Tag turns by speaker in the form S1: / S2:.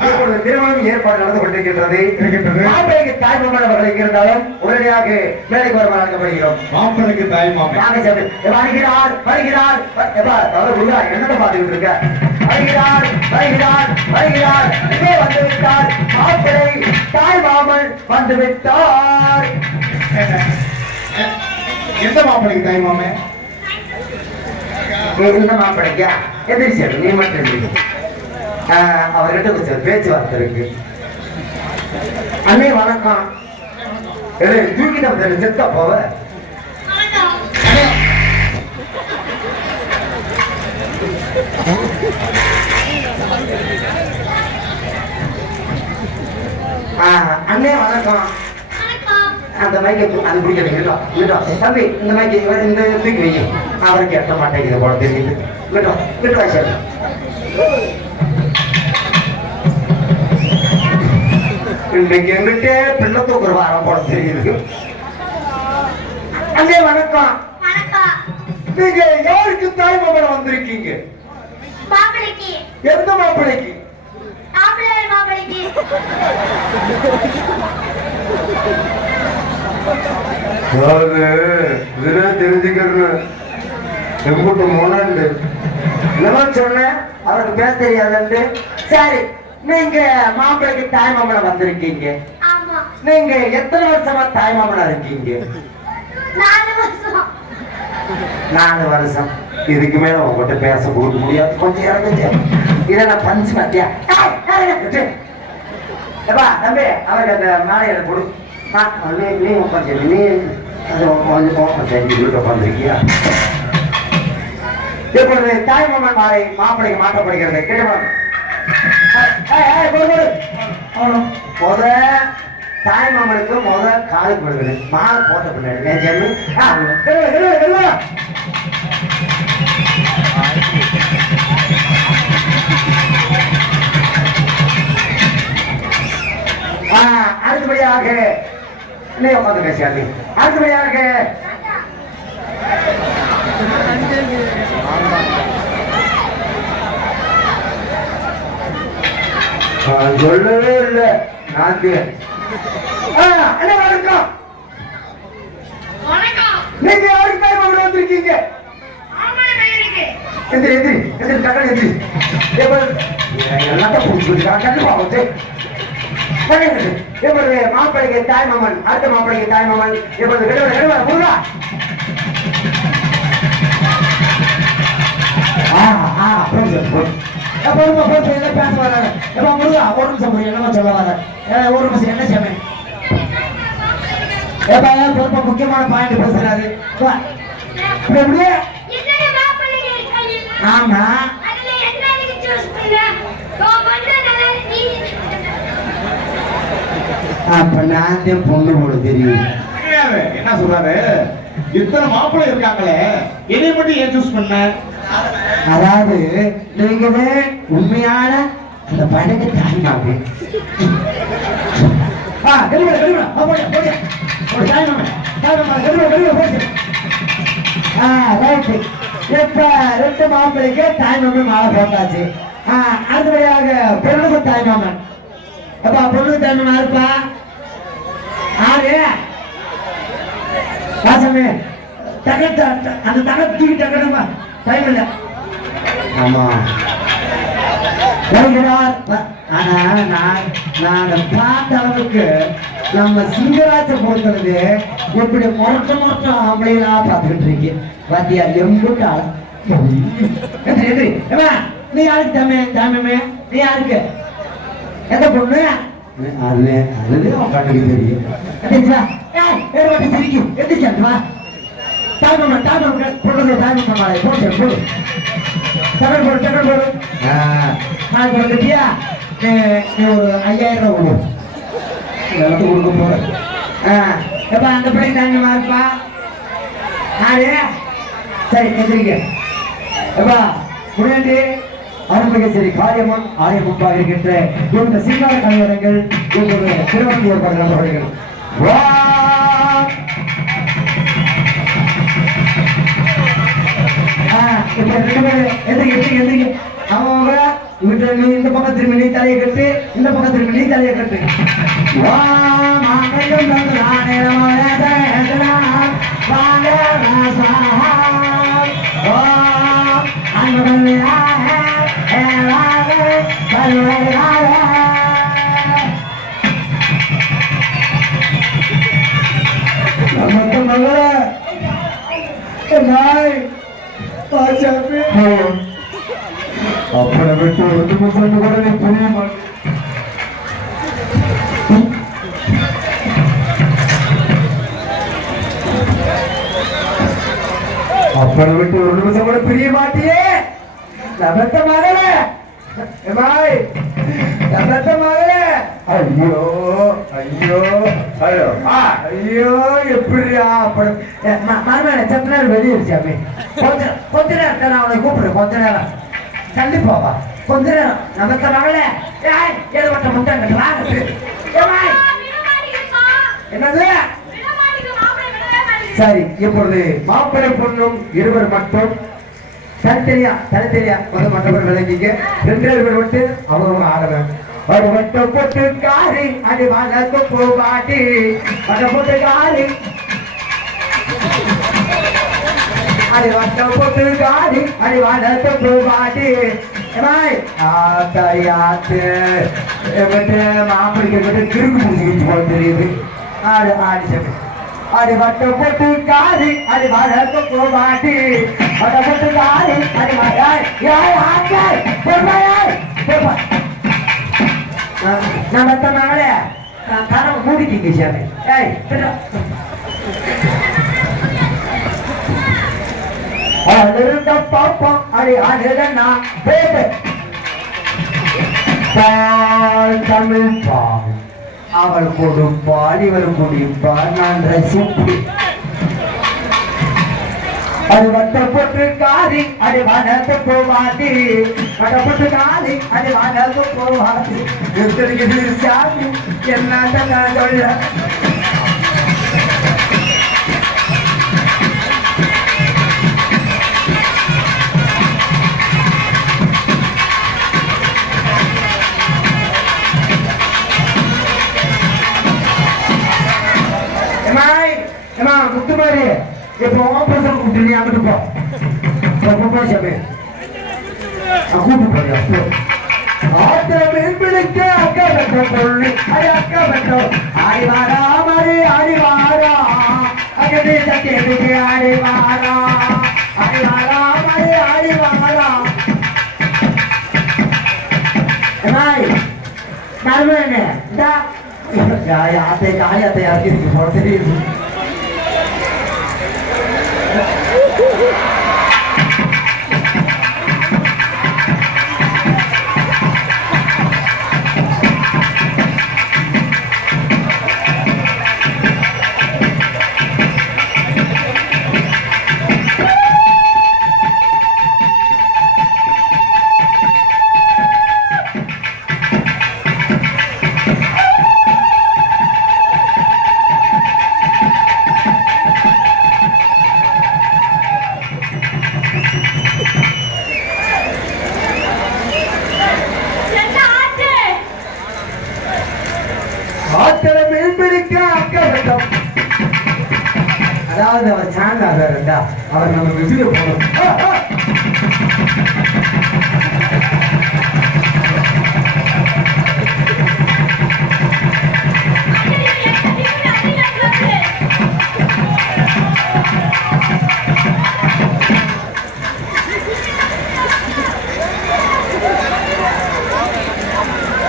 S1: இப்பொழுது திருமணம் ஏற்பாடு நடந்து கொண்டிருக்கின்றது.
S2: இருக்கின்றது.
S1: மாப்பிள்ளைக்கு தாய் மாமன் அவர்கள் இருந்தாலும் உடனடியாக மேலைக்கு வருமானம் அழைக்கப்படுகிறோம்
S2: மாப்பிளைக்கு தாய் மாமன்
S1: வாங்க சாமி. ஏ, வருகிறார் வருகிறார். வ- எப்பா, தவறு புரியுதா? என்னத்தை பார்த்துக்கிட்டு இருக்க? வருகிறார் வருகிறார் வருகிறார். இதோ வந்து விட்டார் மாப்பிள்ளை தாய் மாமன் வந்து விட்டார்
S2: எந்த மாப்பிளைக்கு தாய் மாமன்?
S1: நீ எதிர்த்து மட்டும் அவர்கிட்ட கொஞ்சம் பேச்சுவார்த்தை இருக்கு. அண்ணே வணக்கம். தூக்கிட்டு தூக்கிட்ட வந்து போவ? அண்ணே வணக்கம். அந்த மைக்கை அது பிடிக்கல இருக்கட்டும் இருக்கட்டும் தம்பி இந்த மைக்கை இவன் இந்த தூக்கி வைங்க. அவருக்கு எட்ட மாட்டேங்குது போல தெரியுது. இருக்கட்டும் இருக்கட்டும் சார் இன்னைக்கு எங்கிட்டே பிள்ளை தூக்குற வாரம் போல தெரியுது. அண்ணே வணக்கம். நீங்க யாருக்கு தாய் மாமன் வந்திருக்கீங்க? எந்த
S3: மாப்பிளைக்கு
S1: தெரிஞ்சுக்கிறேன் எங்கிட்ட முன்னாண்டு என்னமா சொன்னேன் அவருக்கு பேச தெரியாதுன்ட்டு. சரி. நீங்க மாப்பிள்ளைக்கு தாய் மாமனை வந்திருக்கீங்க நீங்க எத்தனை வருஷமா தாய் மாமனா இருக்கீங்க?
S3: நாலு வருஷம்.
S1: இதுக்கு மேல உங்ககிட்ட பேச கொடுக்க முடியாது. கொஞ்சம் இறங்குச்சு இதை நான் பஞ்சு மாத்தியா? ஏப்பா தம்பி அவருக்கு அந்த மாலையை கொடு. நீ நீ உட்காந்து நீ அது கொஞ்சம் கொஞ்சம் உட்காந்துருக்கியா இப்பொழுது தாய் மாமன் மாலை மாப்பிளைக்கு மாற்றப்படுகிறது. கேட்டு முத தாய் மாமனுக்கு முத காலுக்கு விடுகிறது மாலை போட்ட பின்னாடி ஏன் ஜெம்மி? அடுத்தபடியாக நீ உட்காந்து பேசியாரு அடுத்தபடியாக சொல்லவே இல்லை. நாக்கு என்ன வணக்கம்? நீங்க யாருக்கு தாய் மாமன் வந்திருக்கீங்க? எந்திரி எந்திரி எந்திரி டக்கன் எந்திரி. எல்லாத்தையும் பிடிச்சி கண்டிப்பா வந்து மாப்பிள்ளைக்கு தாய் மாமன் அடுத்த மாப்பிள்ளைக்கு தாய் மாமன். இப்பொழுது விடுவா விடுவா முருகா போதும்மா, போதும், ஏதோ பேச வர்றாங்க. ஏப்பா, முருகா, ஒரு நிமிஷம் முருகா, என்னமோ சொல்ல வர்ற. ஏ, ஒரு நிமிஷம், என்ன சாமி? ஏப்பா, ஏன் ரொம்ப முக்கியமான பாயிண்ட் பேசுறாரு?
S3: இருக்காங்க
S1: ஆமா.
S3: என்ன
S1: அப்ப நான் பொண்ணு போட தெரியும்.
S2: என்ன சொல்றாரு? இத்தனை மாப்பிள்ளை இருக்காங்களே? என்னை மட்டும் ஏன் சூஸ் பண்ண?
S1: அதாவது நீங்களே உண்மையான அந்த படகு தாய்மாவு. இப்ப ரெண்டு மாப்பிள்ளைக்கு தாய் மாலை போட்டாச்சு? ஆ அடுத்தபடியாக பொண்ணுக்கு தாய்மாமன் அப்பா பொண்ணுக்கு தாய் மாமன் ஆறு வாசமே. தகட்ட அந்த தகட்டு தூக்கி தகடமா டைம் இல்ல. ஆமா. வருகிறார். ஆனா நான் நான் பார்த்த அளவுக்கு நம்ம சிங்கராஜ பொறுத்தது எப்படி முரட்ட முரட்ட ஆம்பளைகளா பார்த்துக்கிட்டு இருக்கேன் பாத்தியா எம்புட்டு? நீ யாருக்கு தாமே தாமே நீ யாருக்கு? எந்த பொண்ணு? அது அதுதான் உன் கண்ணுக்கு தெரியும். எந்திரிச்சா ஏய் சிரிக்கு எந்திரிச்சா வா தாய்மாமன் தாய்மாமன் பொண்ணுங்க தாய்மாமன் மாலை போட்டு போடு தகவல் போடு தகவல் போடு நான் கொடுத்துட்டியா நீ ஒரு ஐயாயிரம் ரூபா கொடு எல்லாத்தையும் கொடுக்க போறேன் எப்பா அந்த பிள்ளை தாய்மாமா இருப்பா யாரு சரி எந்திரிக்க எப்பா முன்னாடி அருள்மிகு சரி காரியமும் ஆரியமும்பாக இருக்கின்ற இந்த சிங்கார கலைவரங்கள் இப்போது திருவண்ணி ஏற்பாடு நண்பர்கள் அவங்க இங்கிட்ட நீ இந்த பக்கம் திரும்பி நீ தலையை கட்டு இந்த பக்கம் திரும்பி நீ தலையை கட்டு வா மாங்கல்யம் தந்தானே வாங்க ராசா வா அன்புடனே நீ புரிய அப்பனை விட்டு ஒரு நிமிஷம் கூட பிரிய மாட்டியே. நபத்த மகளே. ஏமாய். நமத்த மகளே. ஐயோ ஐயோ ஐயோ. ஐயோ எப்படியா அப்படி மறுமையில செத்த நேரம் வெளியிருச்சாமி கொஞ்ச கொஞ்ச நேரம் நான் அவனை கூப்பிடுறேன் கொஞ்ச நேரம். தள்ளி நேரம் நமத்த மகளே. ஏழுபட்ட முட்டை என்னது? சரி இப்பொழுது மாப்பிள்ளை பொண்ணும் இருவர் மட்டும் தனித்தனியா தனித்தனியா வந்து மற்றவர் விளங்கிங்க ரெண்டு பேர் விட்டு அவங்க ஆடணும் ஒரு வட்ட போட்டு காரி அடி வளர்த்து போகாட்டி வட்ட போட்டு காரி அடி வட்ட போட்டு காரி அடி வளர்த்து என்கிட்ட மாப்பிள்ளைக்கு கிட்ட கிறுக்கு முடிச்சுக்கிட்டு போக தெரியுது. ஆடு ஆடி சொல்லு அடி வட்ட போட்டு காரி அடி வளர்த்து போகாட்டி வட்ட போட்டு காரி அடி நம்ம மகளே சாமி. ஏய் அடி அழுதனா பேபு பால் தமிழ் பால். அவள் கொடுப்பாள் இவர் குடிப்பாள் நான் ரசிப்பு அது வந்த பொட்டு காரி அது வளர்ந்து போவாது. வட்ட போட்டு காரி அது வளர்ந்து போவாது. என்ன சொல்ல ஏன்னா எம்மா முத்து மாதிரி இப்போ ஆபரேஷன் கூப்பிட்டு நீ அங்கிட்டு போ சாமி கூப்பிட்டு போறியா போ ஆத்திர அக்கா வெட்ட பொண்ணு அக்கா வெட்டம் ஆடி மாதிரி ஆடி அகதி சத்தியத்துக்கு ஆடி வாரா மாதிரி ஆடி வாரா எம்மாய் மருமகனே இந்தா யாத்தை காயத்தை போட தெரியுது அதாவது அவர் சாண்டாக இருந்தா அவர் நம்ம விசில போகணும்.